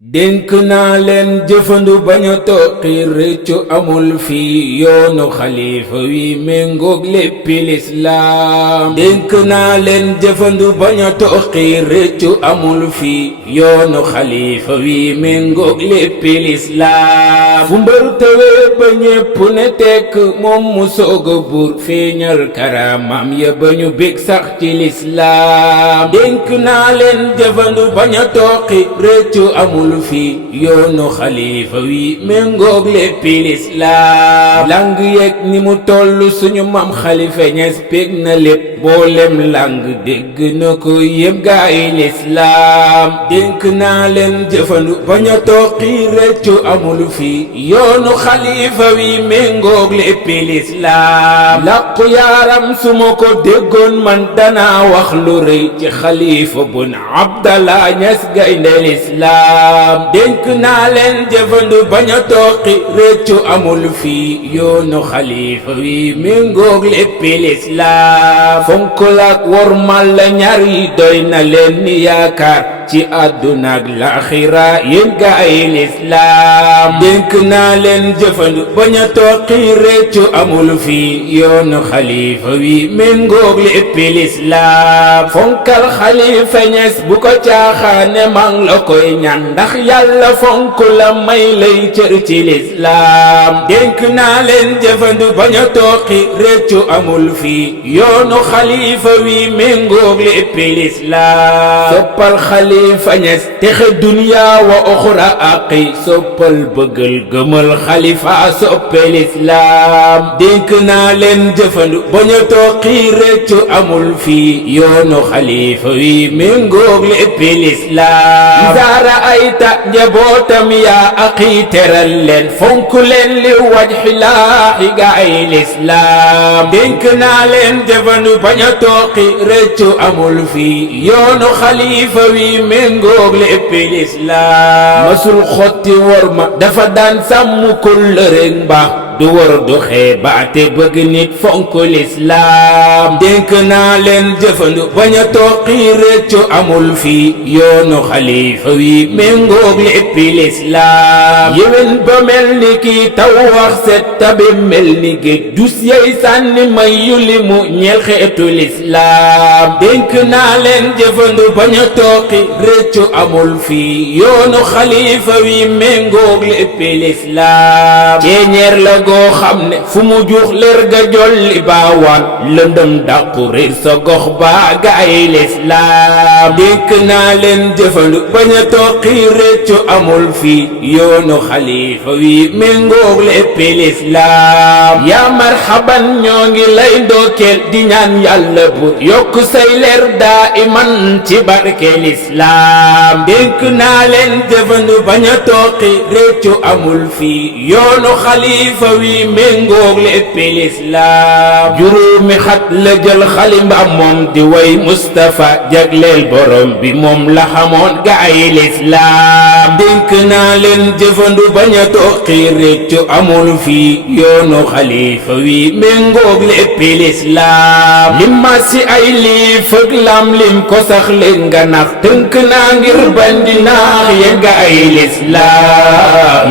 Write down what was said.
dénk naa leen jëfandu bañ a toqi rëccu amul fii yoonu xalifa wi méngoog léppi lislaam dénk naa leen jëfandu bañ a toqi rëccu amul fii yoonu xalifa wi méngoog léppi lislaam fu mbër tëwee ba ñépp ne tekk moom mu soog a buur feeñal karamam ya ba ñu bég sax ci lislaam dénk naa leen jëfandu bañ a toqi rëccu amul fi yoonu xalifa wi méngoog léppi lislaam lang yeeg ni mu toll suñu mam xalifa Ñas pég na lépp boolem lang dégg na ko yépp gaay lislaam dénk naa leen jëfandu bañ a toqi rëccu amul fi yoonu xalifa wi méngoog léppi lislaam làqu yaaram su ma ko déggoon man danaa wax lu rëy ci xalifa bun Abdallah Ñas gaynde lislaam dénk naa leen jëfandu bañ a toqi rëccu amul fii yoonu xalifa wi méngoog léppi lislaam fonk laak wormal la ñaar yi doy na leen ni yaakaar ci àdduna ak laaxira yéen gaay lislaam dénk naa leen jëfandu bañ a toqi rëccu amul fii yoonu xalifa wi méngoog léppi lislaam fonkal xalifa Ñas bu ko caaxaane mang la koy ñaan ndax yàlla fonk la may lay cër ci lislaam dénk naa leen jëfandu bañ a toqi rëccu amul fii yoonu xalifa wi méngoog léppi lislaam soppal xalifa Ñas texe duniya wa oxra aqi soppal bëggal gëmal xalifa soppe lislaam dénk naa leen jëfandu bañ a toqi rëccu amul fii yoonu xalifa wi méngoog léppi lislaam zaara ayta njabootam yaa aqi teral leen fonk leen li wajhi laahi gaay lislaam dénk naa leen jëfandu bañ a toqi rëccu amul fii yoonu xalifa wi méngoog léppi lislaam masul xotti worma dafa daan sàmm kóllëre mbaax du wor du xeebaate bëgg nit fonk lislaam dénk naa leen jëfandu bañ a toqi rëccu amul fii yoonu xalifa wi méngoog léppi lislaam yéwén ba mel ni kii taw wax set tabe mel ni géej dus yey sànni may yuli mu ñeel xeetu lislaam dénk naa leen jëfandu bañ a toqi rëccu amul fii yoonu xalifa wi méngoog léppi lislaam ceeñeer la goo xam ne fu mu juux leer ga jolli baawaan lëndëm dàqu réer sa gox baa gaay lislaam dénk naa leen jëfandu bañ a toqi rëccu amul fii yoonu xalifa wi méngoog léppi lislaam yaa marhaban ñoo ngi lay ndokkeel di ñaan yàlla bu yokk say leer daa iman ci barke lislaam dénk naa leen jëfandu bañ a toqi rëccu amul fii yoonu xalifa wi méngoog léppi lislaam juróomi xat la jël xalimbaam moom di way Mustafa jagleel borom bi moom la xamoon gaay lislaam dénk naa leen jëfandu bañ a toqi rëccu amul fii yoonu xalifa wi méngoog léppi lislaam lim ma si ay lii fëg lam lim ko sax leen nga nax tënk naa ngir bandi naax ye gaay lislaam